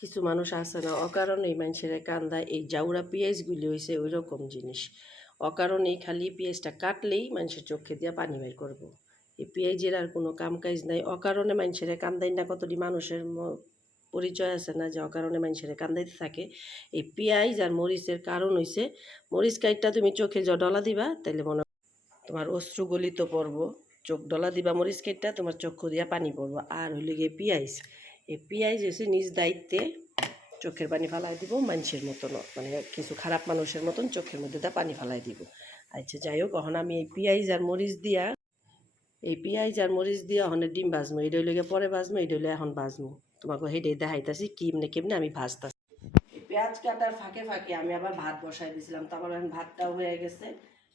কিছু মানুষ আছে না অকারণেই মানুষের কান্দায় এই জাউরা পেঁয়াজগুলি হয়েছে ওই রকম জিনিস। অকারণেই খালি পেঁয়াজটা কাটলেই মানুষের চোখে দিয়া পানি বের করবো। এই পেঁয়াজের আর কোনো কাম কাজ নাই। অকারণে মানুষের কান্দাই না কতটি মানুষের পরিচয় আছে না যে অকারণে মানুষের কান্দাইতে থাকে। এই পেঁয়াজ আর মরিচের কারণ হইছে মরিচ কাইটটা তুমি চোখে ডলা দিবা তাইলে মনে তোমার অশ্রু গলিত পড়বো। চোখ ডলা দিবা মরিচ কাইটটা তোমার চক্ষু দিয়া পানি পড়বো। আর হইলে গিয়ে পেঁয়াজ, এই পেঁয়াজ হচ্ছে নিজ দায়িত্বে চোখের পানি ফালাই দিব মানুষের মতন, মানে কিছু খারাপ মানুষের মতন চোখের মধ্যে তা পানি ফালাই দিব। আচ্ছা যাই হোক, এখন আমি এই পেঁয়াজ আর মরিচ দিয়া ওখানে ডিম ভাজবো। এটা হইলে পরে ভাজবো, এটা হইলে এখন ভাজবো। তোমাকে হেঁটে দেখাইতেছি কেমনে আমি ভাজতাছি। এই পেঁয়াজ কাটার ফাঁকে ফাঁকে আমি আবার ভাত বসাই দিয়েছিলাম, তারপর এখন ভাতটাও হয়ে গেছে।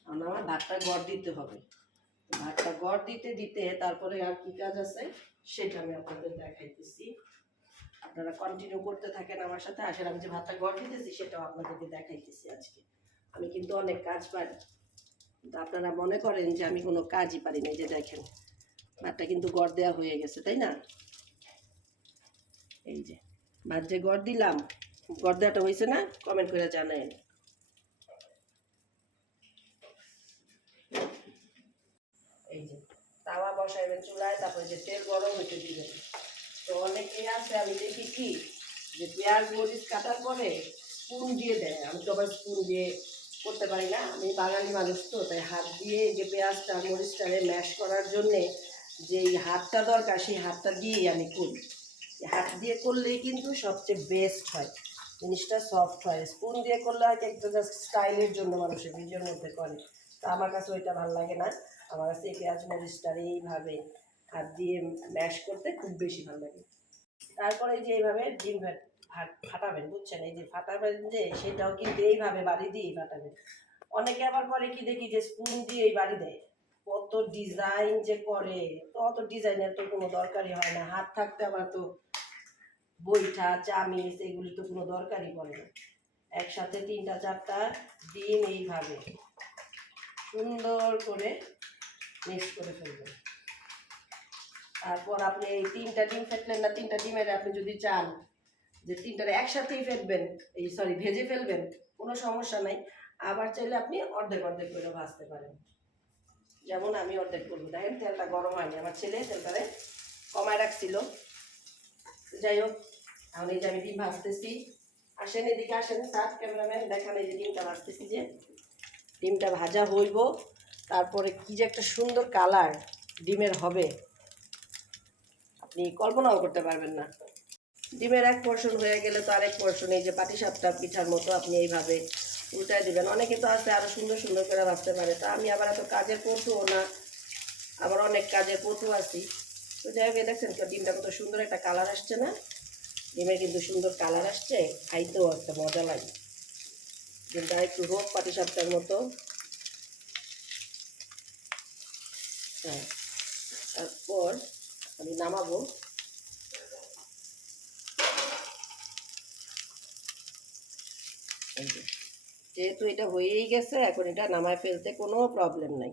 এখন আমার ভাতটা গড় দিতে হবে। ভাতটা গড় দিতে দিতে তারপরে আর কি কাজ আছে সেটা আমি আপনাদের দেখাইতেছি। আপনারা কন্টিনিউ করতে থাকেন আমার সাথে। আসলে আমি যে ভাতটা গড় দিতেছি সেটাও আপনাদেরকে দেখাইতেছি। আজকে আমি কিন্তু অনেক কাজ পারি, কিন্তু আপনারা মনে করেন যে আমি কোনো কাজই পারি না। যে দেখেন ভাতটা কিন্তু গড় দেওয়া হয়ে গেছে, তাই না? এই যে ভাত যে গড় দিলাম, গড় দেওয়াটা হয়েছে না কমেন্ট করে জানায়েন। এই যে তাওয়া বসাইবেন চুলায়, তারপরে যে তেল গরম হইতে দিবেন। তো অনেকেই আছে আমি দেখি কি যে পেঁয়াজ মরিচ কাটার পরে স্পুন দিয়ে দেয়। আমি তো আবার স্পুন দিয়ে করতে পারি না, আমি বাঙালি মানুষ তো, তাই হাত দিয়ে যে পেঁয়াজটা মরিচটারে ম্যাশ করার জন্যে যেই হাতটা দরকার সেই হাতটা দিয়েই আমি করি। হাত দিয়ে করলেই কিন্তু সবচেয়ে বেস্ট হয়, জিনিসটা সফট হয়। স্পুন দিয়ে করলে হয়তো একটু জাস্ট স্টাইলের জন্য মানুষের ভিডিওর মধ্যে করে, তা আমার কাছে ওইটা ভালো লাগে না। আমার কাছে এই পেঁয়াজ মরিচটার এইভাবে হাত দিয়ে ম্যাশ করতে খুব বেশি ভালো লাগে। তারপরে যে এইভাবে ডিম ফাটাবেন, বুঝছেন? এই যে ফাটাবেন যে সেটাও কিন্তু এইভাবে বাড়ি দিয়েই ফাটাবেন। অনেকে আবার করে কি দেখি যে স্পুন দিয়েই বাড়ি দেয়, কত ডিজাইন যে করে। তো অত ডিজাইনের তো কোনো দরকারই হয় না। হাত থাকতে আবার তো বইটা চামিচ এগুলি তো কোনো দরকারই পড়ে না। একসাথে 3টা 4টা ডিম এইভাবে সুন্দর করে মিক্স করে ফেলবেন। তারপর আপনি এই 3টা ডিম ফেটলেন না, 3টা ডিমের আপনি যদি চান যে 3টার একসাথেই ফেটবেন, এই সরি ভেজে ফেলবেন, কোনো সমস্যা নাই। আবার চাইলে আপনি অর্ধেক অর্ধেক করে ভাজতে পারেন, যেমন আমি অর্ধেক করবো। দেখেন তেলটা গরম হয়নি, আমার ছেলে তেলটারে কমায় রাখছিল। যাই হোক, এখন এই যে আমি ডিম ভাজতেছি। আসেন এদিকে আসেন স্যার ক্যামেরাম্যান, দেখান এই যে ডিমটা ভাজতেছি। যে ডিমটা ভাজা হইব, তারপরে কি যে একটা সুন্দর কালার ডিমের হবে আপনি কল্পনাও করতে পারবেন না। ডিমের এক পোর্শন হয়ে গেলে তো আরেক পোর্শন এই যে পাটিসাপটা পিঠার মতো আপনি এইভাবে উল্টায় দিবেন। অনেকে তো আছে আরও সুন্দর সুন্দর করে ভাজতে পারে, তা আমি আবার এত কাজের পটুও না, আবার অনেক কাজের পটু আছি। তো যাই হোক, দেখছেন তো ডিমটা কত সুন্দর একটা কালার আসছে না? ডিমের কিন্তু সুন্দর কালার আসছে, খাইতেও একটা মজা লাগে। ডিমটা একটু হোক পাটিসাপটার মতো। হ্যাঁ, তারপর আমি নামাবো। এই যে যেহেতু এটা হয়েই গেছে, এখন এটা নামায় ফেলতে কোনো প্রবলেম নাই।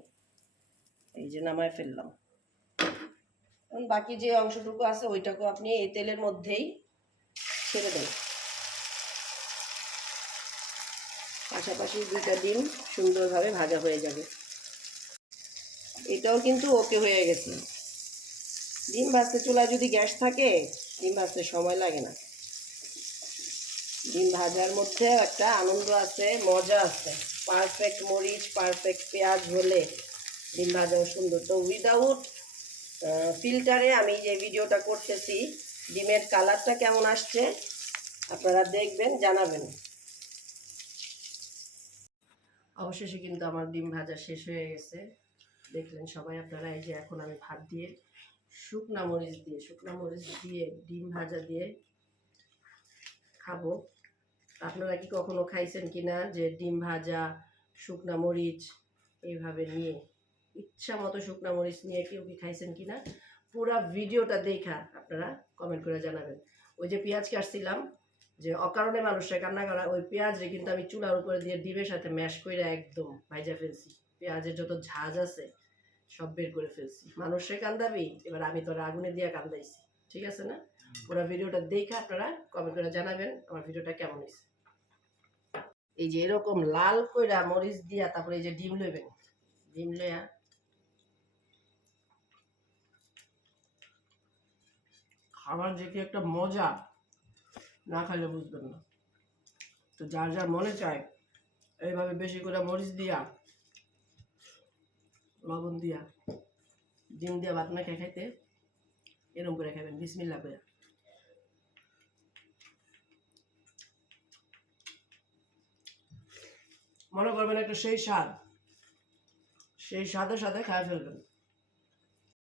এই যে নামায় ফেললাম। এখন বাকি যে অংশটুকু আছে ওইটাকেও আপনি এই তেলের মধ্যেই ছেড়ে দেন। পাশাপাশি 2টা ডিম সুন্দরভাবে ভাজা হয়ে যাবে। এটাও কিন্তু ওকে হয়ে গেছে। ডিম ভাজতে চুলায় যদি গ্যাস থাকে ডিম ভাজতে সময় লাগে না। ডিম ভাজার মধ্যে একটা আনন্দ আছে, মজা আছে। পারফেক্ট মরিচ পারফেক্ট পেঁয়াজ হলে ডিম ভাজাও সুন্দর। তো উইদাউট ফিল্টারে আমি যে ভিডিওটা করতেছি, ডিমের কালারটা কেমন আসছে আপনারা দেখবেন, জানাবেন। অবশেষে কিন্তু আমার ডিম ভাজা শেষ হয়ে গেছে, দেখলেন সবাই আপনারা। এই যে এখন আমি ভাত দিয়ে শুকনা মরিচ দিয়ে ডিম ভাজা দিয়ে খাবো। আপনারা কি কখনো খাইছেন কিনা যে ডিম ভাজা শুকনা মরিচ এইভাবে নিয়ে, ইচ্ছা মতো শুকনা মরিচ নিয়ে কেউ কি খাইছেন কিনা? পুরা ভিডিওটা দেখা আপনারা কমেন্ট করে জানাবেন। ওই যে পেঁয়াজ কাটছিলাম, যে অকারণে মানুষরা কান্না করা, ওই পেঁয়াজে কিন্তু আমি চুলার উপরে দিয়ে ডিমের সাথে ম্যাশ করে একদম ভাইজা ফেলছি। পেঁয়াজের যত ঝাঁজ আছে সব বের করে ফেলছি। মানুষের কান্দাবি, এবার আমি তোর আগুনে দিয়ে কান্দাইছি, ঠিক আছে না? পুরো ভিডিওটা দেখে আপনারা কমেন্ট করে জানাবেন আমার ভিডিওটা কেমন হয়েছে। এই যে এরকম লাল কইরা মরিচ দিয়া তারপরে এই যে ডিম লইবেন, ডিম লইয়া খাবার যে কি একটা মজা, না খাইলে বুঝবেন না। তো যার যার মনে চায় এইভাবে বেশি করে মরিচ দিয়া, লবণ দিয়া, ডিম দিয়া ভাত মেখে খাইতে এরকম করে খাবেন বিসমিল্লাহ করে। মনে করবেন একটা সেই স্বাদ, সেই স্বাদের সাথে খায় ফেলবেন।